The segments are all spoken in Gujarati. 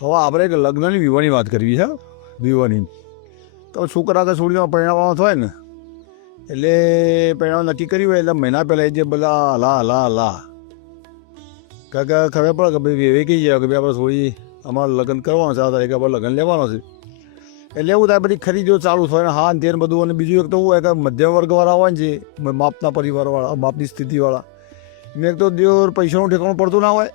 હવે આપણે એક લગ્નની વિવાહની વાત કરવી છે. વિવાહની તો છોકરા કે છોડીને પરિણામવાનું થાય ને એટલે પરિણામ નક્કી કર્યું હોય એટલે મહિના પહેલાં જે બધા હલા કારણ કે ખબર પડે કે ભાઈ એવી કહી જાય કે ભાઈ આપણે થોડી અમારે લગ્ન કરવાનું છે, આ તારીખે આપણે લગ્ન લેવાનો છે. એટલે એવું થાય બધી ખરીદીઓ ચાલુ થાય હા ને તેર બધું. અને બીજું એક તો એવું હોય કે મધ્યમ વર્ગવાળા હોય ને જે માપના પરિવારવાળા, માપની સ્થિતિવાળા, એમને એક તો દેવ પૈસાનું ઠેકાણું પડતું ના હોય.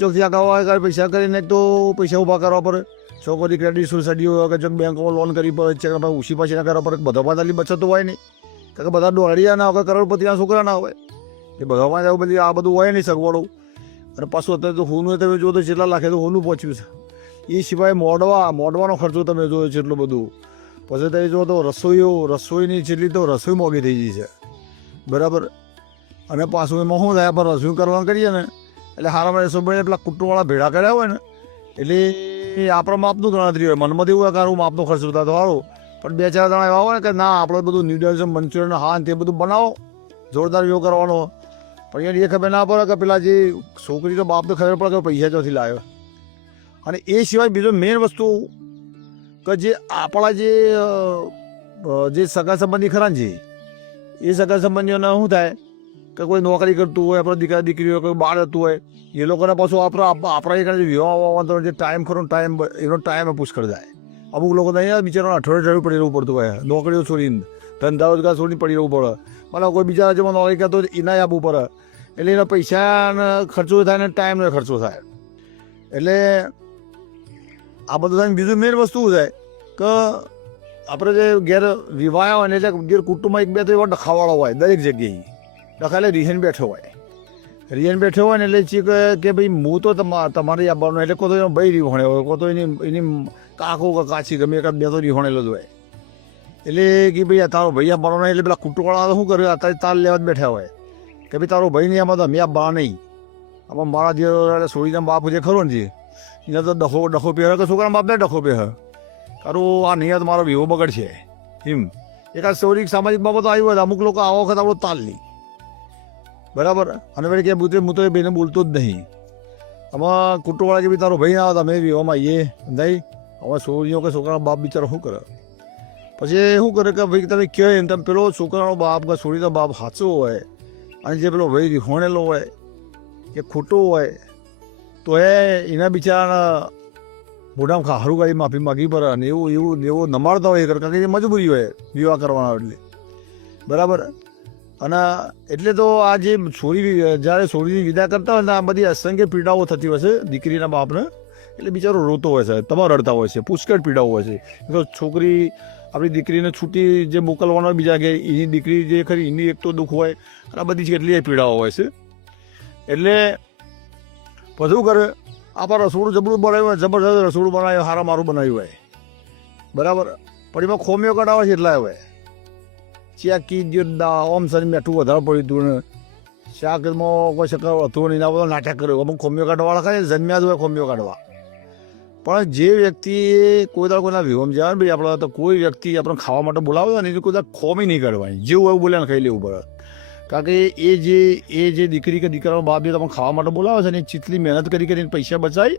ચોકથી આગળ હોય પૈસા કરીને એક તો પૈસા ઊભા કરવા પડે. છોકરી ક્રેડિટ સોસાયટીઓ કે જો બેંકોમાં લોન કરી પડે છે, ઉછી પાછી ના કરવા પડે. બધા પાસેથી બચત હોય નહીં, કારણ કે બધા દોડિયા ના હોય, કરોડપતિના છોકરા ના હોય. એ બધામાં જ બધી આ બધું હોય નહીં સગવડો. અને પાછું અત્યારે તો હોનું તમે જો તો કેટલા લાખે તો હોનું પહોંચ્યું છે. એ સિવાય મોડવાનો ખર્ચો તમે જોયો છે એટલું બધું. પછી તમે જો તો રસોઈની જેટલી તો રસોઈ મોંઘી થઈ ગઈ છે, બરાબર. અને પાછું એમાં શું થાય, આપણે રસોઈ કરવાનું કરીએ ને એટલે હારામાં રસોઈ પેલા કુટુંબવાળા ભેળા કર્યા હોય ને એટલે આપણા માપનું ગણતરી હોય. મનમાં એવું હોય કે હું માપનો ખર્ચ થતા તો સારું, પણ બે ચાર જણા એવા હોય ને કે ના આપણે બધું નૂડલ્સ મંચુરિયન હા તે બધું બનાવો, જોરદાર વ્યૂ કરવાનો. પણ યાર એ ખબર ના પડે કે પેલા જે છોકરી તો બાપ તો ખબર પડે કે પૈસા ચોથી લાવ્યો. અને એ સિવાય બીજો મેઇન વસ્તુ કે જે આપણા જે સગા સંબંધી ખરા ને એ સગા સંબંધીઓને શું થાય કે કોઈ નોકરી કરતું હોય, આપણા દીકરા દીકરીઓ કોઈ બાળ હતું હોય, એ લોકોને પાછું આપણા એ વિવાહ આવવાનો જે ટાઈમ ખરો એનો ટાઈમ પુષ્કળ જાય. અમુક લોકો અહીંયા બિચારાને અઠવાડિયે પડી રહેવું પડતું હોય, નોકરીઓ છોડીને ધંધા રોજગાર છોડીને પડી રહેવું પડે. મતલબ કોઈ બીજા રાજ્યમાં નોકરી કરતો એના આપવું પડે. એટલે એના પૈસાનો ખર્ચો થાય ને ટાઈમનો ખર્ચો થાય. એટલે આ બધું થાય. બીજું મેઇન વસ્તુ થાય કે આપણે જે ઘેર વિવાહ હોય ને એટલે ઘેર કુટુંબમાં એક બે તો એવા ડખાવાળો હોય દરેક જગ્યાએ. ડખા એટલે રિહેન બેઠો હોય ને એટલે ચીક કે ભાઈ હું તો તમારે આવવાનું, એટલે કોઈ તો એનો ભાઈ રીહોણે હોય, કોઈ તો એની કાકો કે કાચી ગમે એકાદ બે તો રીહોણેલો જ હોય. એટલે કે ભાઈ તારો ભાઈ આવવાનો, એટલે પેલા કુટુંબવાળા શું કરે અત્યારે તાલ લેવા જ બેઠા હોય કે ભાઈ તારો ભાઈ નહીં આમાં તો અમે આવવા નહીં. આમાં મારા જે છોડીને બાપ જે ખરો ને એને તો ડખો પહેરે કે છોકરાના બાપને ડખો પહેરે કારું આ નહીં તો મારો વિવો બગડશે એમ. એકાદ સામાજિક બાબતો આવી હોય અમુક લોકો આ વખત આપણો તાલ નહીં, બરાબર. અને પછી કે હું તો એ બેને બોલતો જ નહીં. આમાં કુટુંબવાળા કે ભાઈ તારો ભાઈ ના આવે અમે વિવાહમાં આવીએ નહીં. હવે છોકરીઓ કે છોકરાનો બાપ બિચારો શું કરે, પછી શું કરે કે ભાઈ તમે કહે એમ તમે પેલો છોકરાનો બાપ કે છોડીનો બાપ સાચો હોય અને જે પેલો ભાઈ રીહોણેલો હોય કે ખોટો હોય તો એના બિચારાના મોઢામાં ખારું ગાડી માફી માગી પડે. અને એવું નમાડતા હોય કારણ કે એ મજબૂરી હોય વિવાહ કરવાના એટલે, બરાબર. અને એટલે તો આ જે જ્યારે છોડીની વિદા કરતા હોય ને આ બધી અસંખ્ય પીડાઓ થતી હોય છે દીકરીના બાપને. એટલે બિચારો રોતો હોય છે, તમારે રડતા હોય છે, પુષ્કળ પીડાઓ હોય છે. તો છોકરી આપણી દીકરીને છૂટી જે મોકલવાનો બીજા કે એની દીકરી જે ખરી એની એક તો દુઃખ હોય અને આ બધી કેટલી પીડાઓ હોય છે. એટલે બધું કરે આપણા રસોડું જબરું બનાવ્યું હોય, જબરજસ્ત રસોડું બનાવ્યું, હારા મારું બનાવ્યું હોય, બરાબર. પણ એમાં ખોમીઓ કઢાવે છે એટલા હોય ચેકી જીરદા ઓમ સર મેઠું વધારે પડ્યું હતું ને શાકમાં કોઈ શક્કર હતું નહીં, બધો નાટક કર્યો. અમુક ખોમીઓ કાઢવાવાળા ખાલી જન્મ્યા જ હોય ખોમીઓ કાઢવા. પણ જે વ્યક્તિએ કોઈ દાળ કોઈના વિહોમ જાય ને ભાઈ આપણે તો કોઈ વ્યક્તિ આપણે ખાવા માટે બોલાવે ને એ કોઈ દાળ ખોમી નહીં કાઢવાની, જેવું એવું બોલે ને ખાઈ લેવું પડે. કારણ કે એ જે દીકરી કે દીકરાનો બાપ જે તમને ખાવા માટે બોલાવે છે ને એ ચીટલી મહેનત કરીને પૈસા બચાવી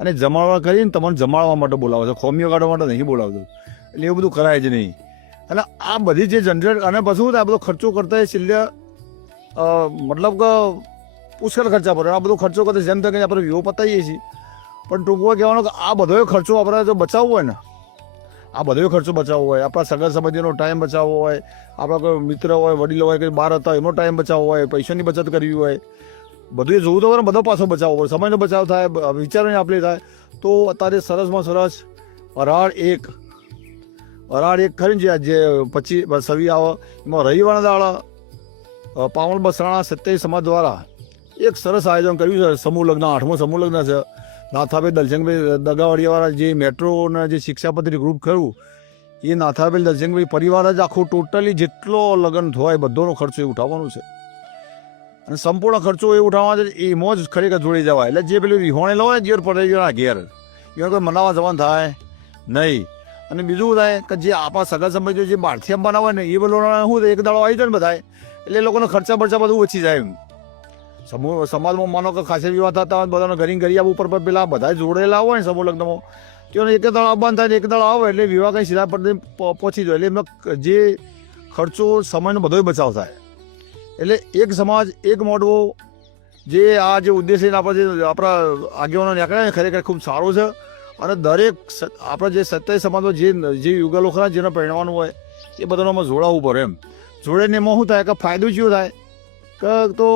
અને જમાડવા કરીને તમને જમાડવા માટે બોલાવે છે, ખોમીઓ કાઢવા માટે નહીં બોલાવતું. એટલે એવું બધું કરાય જ નહીં. અને આ બધી જે જનરેટ અને પછી આ બધો ખર્ચો કરતા એ છેલ્લે મતલબ કે પુષ્કળ ખર્ચા પડે. આ બધો ખર્ચો કરતા જેમ તક આપણે વિવો પતાવીએ છીએ, પણ ટૂંકમાં કહેવાનો કે આ બધો ખર્ચો આપણે જો બચાવવો હોય ને, આ બધો ખર્ચો બચાવવો હોય, આપણા સગા સંબંધીનો ટાઈમ બચાવવો હોય, આપણા કોઈ મિત્ર હોય, વડીલો હોય, કંઈ બહાર હતા એમનો ટાઈમ બચાવવો હોય, પૈસાની બચત કરવી હોય, બધું એ જોવું તો બધો પાછો બચાવવો પડે. સમયનો બચાવ થાય, વિચારોની આપણે થાય. તો અત્યારે સરસમાં સરસ અરાળ એક ખરી જે 25 આવે એમાં રવિવારના દાડા પાવન બસરાણા સત્યાવી સમાજ દ્વારા એક સરસ આયોજન કર્યું છે. સમૂહ લગ્ન 8મો સમૂહ લગ્ન છે. નાથાભાઈ દલસિંહભાઈ દગાવાડીયાવાળા જે મેટ્રોના જે શિક્ષાપત્રી ગ્રુપ ખરું એ નાથાભાઈ દલસિંહભાઈ પરિવાર જ આખું ટોટલી જેટલો લગ્ન હોય બધોનો ખર્ચો એ ઉઠાવવાનો છે. અને સંપૂર્ણ ખર્ચો એ ઉઠાવવાનો છે એમાં જ ખરેખર જોડી જવાય. એટલે જે પેલું રીહોણેલો હોય ઘેર પડે ઘેર એને કોઈ મનાવા જવાનું થાય નહીં. અને બીજું થાય કે જે આપણા સગા સંબંધીઓ જે બહારથી બનાવે ને એ બધો શું એક દાડો આવી જાય ને બધા એટલે એ લોકોનો ખર્ચા બરચા બધું ઓછી જાય એમ. સમાજમાં માનો કે ખાસી વિવાહ થતા હોય બધાને ઘરી ઘરી આવવું ઉપર પેલા બધા જોડેલા હોય ને સમૂહ લગ્નમાં તેઓને એક દળ આવવાનું થાય ને એક દળ આવે એટલે વિવાહ કંઈ સીધા પડે પહોંચી જાય એટલે એમાં જે ખર્ચો સમયનો બધો બચાવ થાય. એટલે એક સમાજ એક મોડવો જે આ જે ઉદ્દેશ્ય આપણા આગેવાનો નીકળ્યા ખરેખર ખૂબ સારો છે. અને દરેક આપણા જે સત્ય સમાજમાં જે યુગલો ખરા જેને પરિણવાનું હોય એ બધાનો અમે જોડાવવું પડે એમ. જોડે એમાં શું થાય કે ફાયદો શું થાય કે તો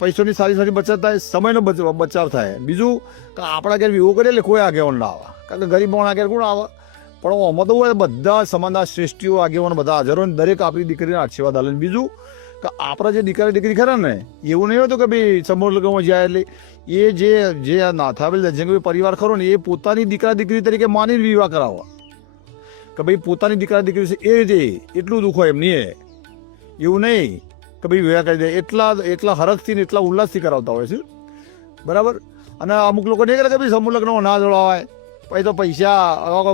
પૈસાની સારી સારી બચત થાય, સમયનો બચાવ થાય. બીજું કે આપણા ઘેર વિવો કરીએ એટલે કોઈ આગેવાન ના આવે, કારણ કે ગરીબ માણસ આગળ કોણ આવે. પણ આમાં તો હોય બધા સમાજના શ્રેષ્ઠીઓ આગેવાનો બધા હાજર હોય ને દરેક આપણી દીકરીને આશીર્વાદ આલે. બીજું કે આપણા જે દીકરી ખરા ને એવું નહીં હોતું કે ભાઈ સમૂહ લગ્નમાં જાય એટલે એ જે નાથાબેલ દજંગભાઈ પરિવાર ખરો ને એ પોતાની દીકરી તરીકે માની વિવાહ કરાવવા કે ભાઈ પોતાની દીકરી છે એ રીતે એટલું દુઃખ હોય એમ નહીં, એવું નહીં કે ભાઈ વિવાહ કરી દે. એટલા હરખથી ને એટલા ઉલ્લાસથી કરાવતા હોય છે, બરાબર. અને અમુક લોકો નહીં કરે કે ભાઈ સમૂહ લગ્નમાં ના જોડાવાય, પછી તો પૈસા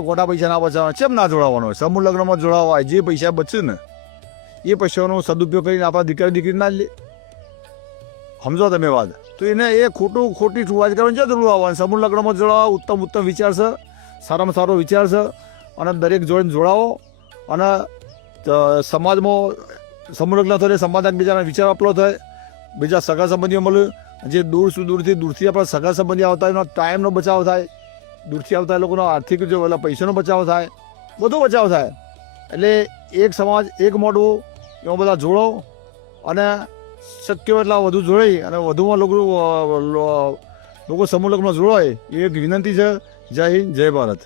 ખોટા પૈસા ના બચાવવા, કેમ ના જોડાવાનો હોય? સમૂહ લગ્નમાં જોડાવાય, જે પૈસા બચશે ને એ પૈસાનો સદુપયોગ કરીને આપણા દીકરી ના લે, સમજો તમે વાત. તો એને એ ખોટી વાત કરવાની છે જરૂર આવવાની. સમૂહ લગ્નમાં જોડાવા ઉત્તમ વિચાર છે, સારામાં સારો વિચાર છે. અને દરેક જોડે જોડાવો અને સમાજમાં સમૂહ લગ્ન થાય સમાજ બીજાના વિચાર આપલો થાય, બીજા સગા સંબંધીઓ મળે, જે દૂરથી આપણા સગા સંબંધી આવતા હોય એનો ટાઈમનો બચાવ થાય, દૂરથી આવતા એ લોકોનો આર્થિક જો પૈસાનો બચાવ થાય, બધો બચાવ થાય. એટલે એક સમાજ એક મોડવું એમાં બધા જોડો અને શક્ય એટલા વધુ જોડાઈ અને વધુમાં લોકો સમૂહ લગ્નમાં જોડાય એ એક વિનંતી છે. જય હિન્દ, જય ભારત.